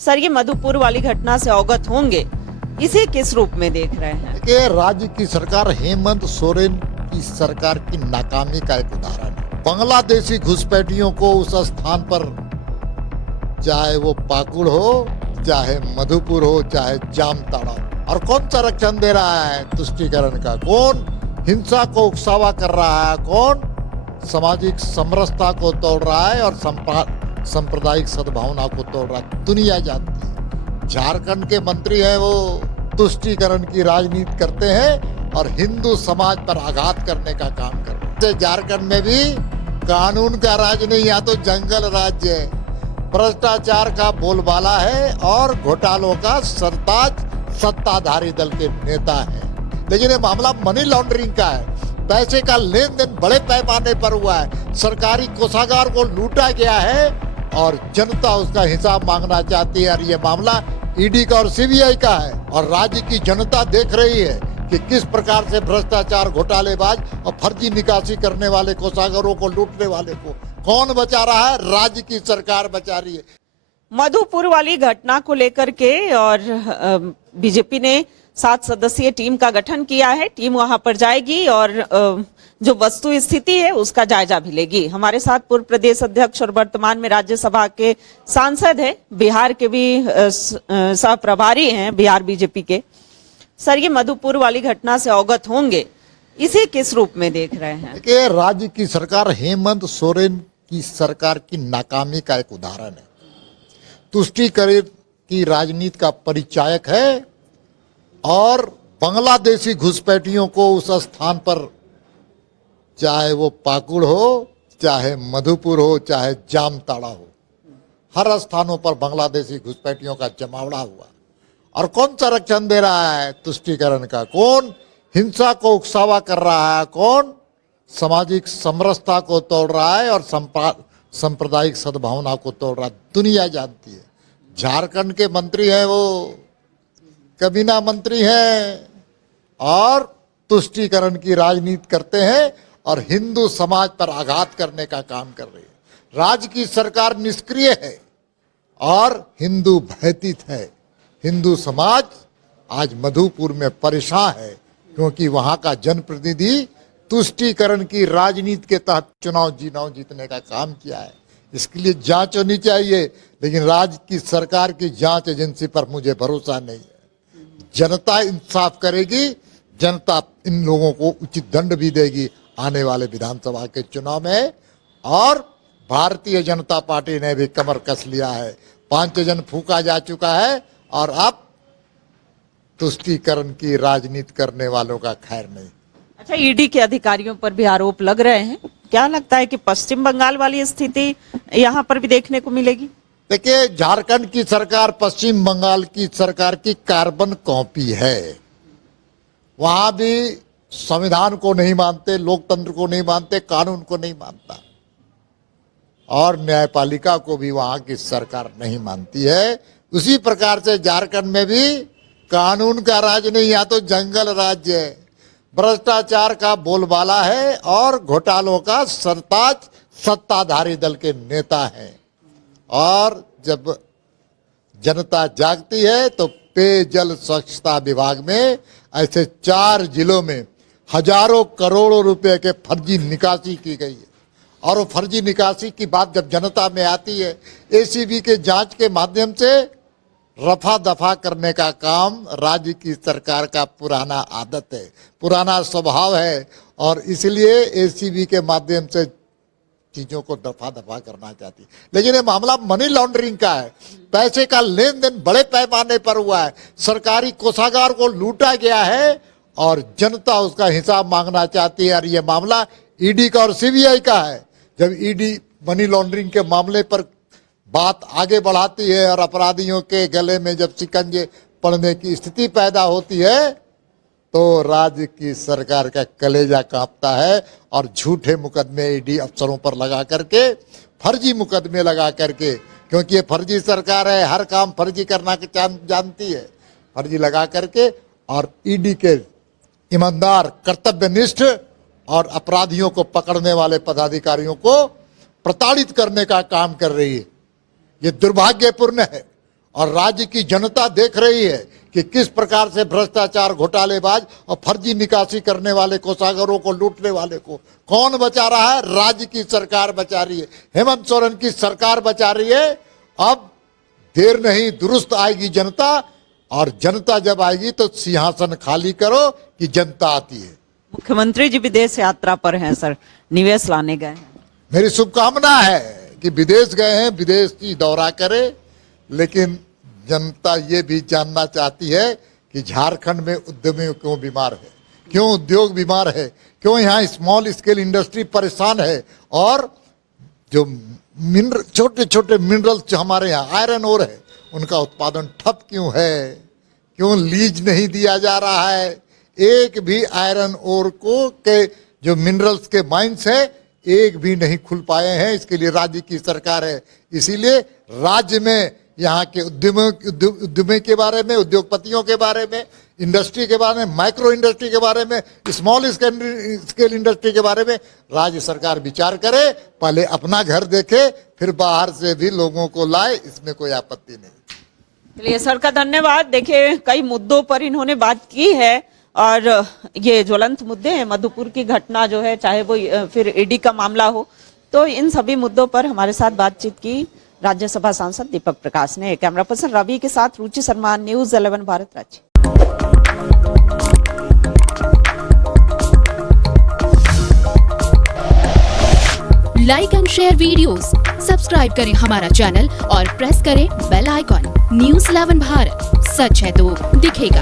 Sir, ये मधुपुर वाली घटना से अवगत होंगे, इसे किस रूप में देख रहे हैं? देखिए, राज्य की सरकार हेमंत सोरेन की सरकार की नाकामी का एक उदाहरण है। बांग्लादेशी घुसपैठियों को उस स्थान पर, चाहे वो पाकुड़ हो, चाहे मधुपुर हो, चाहे जामताड़ा हो, और कौन संरक्षण दे रहा है तुष्टीकरण का? कौन हिंसा को उकसावा कर रहा है? कौन सामाजिक समरसता को तोड़ रहा है और सांप्रदायिक सद्भावना को तोड़ रहा है? दुनिया जानती है। झारखंड के मंत्री हैं, वो तुष्टीकरण की राजनीति करते हैं और हिंदू समाज पर आघात करने का काम करते हैं। झारखंड में भी कानून का राज नहीं, यहाँ तो जंगल राज्य है, भ्रष्टाचार का बोलबाला है और घोटालों का सरताज सत्ताधारी दल के नेता है। लेकिन ये मामला मनी लॉन्ड्रिंग का है, पैसे का लेन देन बड़े पैमाने पर हुआ है, सरकारी कोषागार को लूटा गया है और जनता उसका हिसाब मांगना चाहती है। और ये मामला ईडी का और सीबीआई का है और राज्य की जनता देख रही है कि किस प्रकार से भ्रष्टाचार, घोटालेबाज और फर्जी निकासी करने वाले कोषागारों को लूटने वाले को कौन बचा रहा है? राज्य की सरकार बचा रही है। मधुपुर वाली घटना को लेकर के और बीजेपी ने 7 सदस्यीय टीम का गठन किया है। टीम वहां पर जाएगी और जो वस्तु स्थिति है उसका जायजा भी लेगी। हमारे साथ पूर्व प्रदेश अध्यक्ष और वर्तमान में राज्यसभा के सांसद है, बिहार के भी सह प्रभारी हैं बिहार बीजेपी के। सर, ये मधुपुर वाली घटना से अवगत होंगे, इसे किस रूप में देख रहे हैं? देखिए, राज्य की सरकार हेमंत सोरेन की सरकार की नाकामी का एक उदाहरण है। तुष्टीकरण की राजनीति का परिचायक है और बांग्लादेशी घुसपैठियों को उस स्थान पर, चाहे वो पाकुड़ हो, चाहे मधुपुर हो, चाहे जामताड़ा हो, हर स्थानों पर बांग्लादेशी घुसपैठियों का जमावड़ा हुआ। और कौन संरक्षण दे रहा है तुष्टीकरण का? कौन हिंसा को उकसावा कर रहा है? कौन सामाजिक समरसता को तोड़ रहा है और सांप्रदायिक सद्भावना को तोड़ रहा है? दुनिया जानती है। झारखंड के मंत्री हैं, वो कैबिनेट मंत्री हैं और तुष्टीकरण की राजनीति करते हैं और हिंदू समाज पर आघात करने का काम कर रही है। राज्य की सरकार निष्क्रिय है और हिंदू भयभीत है। हिंदू समाज आज मधुपुर में परेशान है क्योंकि वहां का जनप्रतिनिधि तुष्टीकरण की राजनीति के तहत चुनाव जीतने का काम किया है। इसके लिए जांच होनी चाहिए, लेकिन राज्य की सरकार की जांच एजेंसी पर मुझे भरोसा नहीं है। जनता इंसाफ करेगी, जनता इन लोगों को उचित दंड भी देगी आने वाले विधानसभा के चुनाव में। और भारतीय जनता पार्टी ने भी कमर कस लिया है। 5 जन फूका जा चुका है और अब तुष्टीकरण की राजनीति करने वालों का खैर नहीं। अच्छा, ईडी के अधिकारियों पर भी आरोप लग रहे हैं। क्या लगता है कि पश्चिम बंगाल वाली स्थिति यहाँ पर भी देखने को मिलेगी? देखिए, झारखंड की सरकार पश्चिम बंगाल की सरकार की कार्बन कॉपी है। वहां भी संविधान को नहीं मानते, लोकतंत्र को नहीं मानते, कानून को नहीं मानता और न्यायपालिका को भी वहां की सरकार नहीं मानती है। उसी प्रकार से झारखंड में भी कानून का राज नहीं, यहाँ तो जंगल राज्य है, भ्रष्टाचार का बोलबाला है और घोटालों का सरताज सत्ताधारी दल के नेता हैं। और जब जनता जागती है तो पेयजल स्वच्छता विभाग में ऐसे 4 जिलों में हजारों करोड़ों रुपए के फर्जी निकासी की गई है। और वो फर्जी निकासी की बात जब जनता में आती है, एसीबी के जांच के माध्यम से रफा दफा करने का काम राज्य की सरकार का पुराना आदत है, पुराना स्वभाव है और इसलिए एसीबी के माध्यम से चीजों को दफा दफा करना चाहती है। लेकिन ये मामला मनी लॉन्ड्रिंग का है, पैसे का लेन देन बड़े पैमाने पर हुआ है, सरकारी कोषागार को लूटा गया है और जनता उसका हिसाब मांगना चाहती है। और ये मामला ईडी का और सीबीआई का है। जब ईडी मनी लॉन्ड्रिंग के मामले पर बात आगे बढ़ाती है और अपराधियों के गले में जब शिकंजे पड़ने की स्थिति पैदा होती है तो राज्य की सरकार का कलेजा कांपता है और झूठे मुकदमे ईडी अफसरों पर लगा करके, फर्जी मुकदमे लगा करके, क्योंकि ये फर्जी सरकार है, हर काम फर्जी करना जानती है, फर्जी लगा करके और ईडी के ईमानदार, कर्तव्यनिष्ठ और अपराधियों को पकड़ने वाले पदाधिकारियों को प्रताड़ित करने का काम कर रही है। ये दुर्भाग्यपूर्ण है और राज्य की जनता देख रही है कि किस प्रकार से भ्रष्टाचार, घोटालेबाज और फर्जी निकासी करने वाले कोषागारों को, लूटने वाले को कौन बचा रहा है? राज्य की सरकार बचा रही है, हेमंत सोरेन की सरकार बचा रही है। अब देर नहीं, दुरुस्त आएगी जनता, और जनता जब आएगी तो सिंहासन खाली करो कि जनता आती है। मुख्यमंत्री जी विदेश यात्रा पर हैं सर, निवेश लाने गए हैं। मेरी मेरी शुभकामना है कि विदेश गए हैं, विदेश की दौरा करें, लेकिन जनता ये भी जानना चाहती है कि झारखंड में उद्यमी क्यों बीमार है, क्यों उद्योग बीमार है, क्यों यहाँ स्मॉल स्केल इंडस्ट्री परेशान है, और जो छोटे छोटे मिनरल्स जो हमारे यहाँ आयरन ओर है उनका उत्पादन ठप क्यों है, क्यों लीज नहीं दिया जा रहा है। एक भी आयरन ओर को के जो मिनरल्स के माइंस है एक भी नहीं खुल पाए हैं। इसके लिए राज्य की सरकार है। इसीलिए राज्य में यहाँ के उद्यमी के बारे में, उद्योगपतियों के बारे में, इंडस्ट्री के बारे में, माइक्रो इंडस्ट्री के बारे में, स्मॉल स्केल इंडस्ट्री के बारे में राज्य सरकार विचार करे। पहले अपना घर देखे, फिर बाहर से भी लोगों को लाए, इसमें कोई आपत्ति नहीं। चलिए सर का धन्यवाद। देखिए कई मुद्दों पर इन्होंने बात की है, और ये ज्वलंत मुद्दे हैं, मधुपुर की घटना जो है, चाहे वो फिर ईडी का मामला हो, तो इन सभी मुद्दों पर हमारे साथ बातचीत की राज्यसभा सांसद दीपक प्रकाश ने। कैमरा पर्सन रवि के साथ रुचि शर्मा, न्यूज़ 11 भारत राज्य। Like and share videos, subscribe करें हमारा चैनल और प्रेस करें बेल आइकॉन। न्यूज़ 11 भारत, सच है तो दिखेगा।